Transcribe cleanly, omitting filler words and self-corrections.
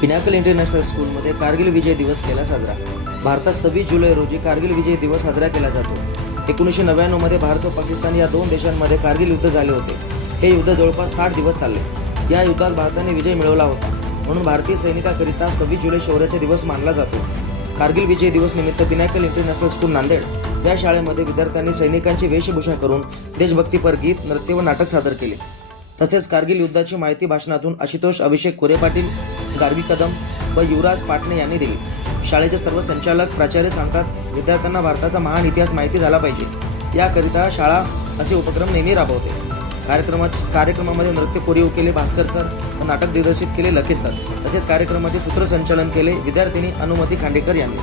Pinnacle international स्कूलमध्ये कारगिल विजय दिवस केला साजरा. भारतात 26 जुलै रोजी कारगिल विजय दिवस साजरा केला जातो. 1999 मध्ये भारत व पाकिस्तान या दोन देशांमध्ये कारगिल युद्ध झाले होते. हे युद्ध जवळपास 60 दिवस चालले. या युद्धात भारताने विजय मिळवला होता, म्हणून भारतीय सैनिकांकरिता 26 जुलै शौर्याचा दिवस मानला जातो. कारगिल विजय दिवस निमित्त पिनाकल इंटरनॅशनल स्कूल नांदेड या शाळेमध्ये विद्यार्थ्यांनी सैनिकांची वेशभूषा करून देशभक्तीपर गीत, नृत्य व नाटक सादर केले. तसेच कारगिल युद्धाची माहिती भाषणातून आशुतोष अभिषेक कोरे पाटील, गार्गी कदम व युवराज पाटणे यांनी दिली. शाळेचे सर्व संचालक, प्राचार्य सांगतात, विद्यार्थ्यांना भारताचा महान इतिहास माहिती झाला पाहिजे, याकरिता शाळा असे उपक्रम नेहमी राबवते. कार्यक्रमामध्ये नृत्य कोरिओ केले भास्कर सर व नाटक दिग्दर्शित केले लकेश सर. तसेच कार्यक्रमाचे सूत्रसंचालन केले विद्यार्थिनी अनुमती खांडेकर यांनी.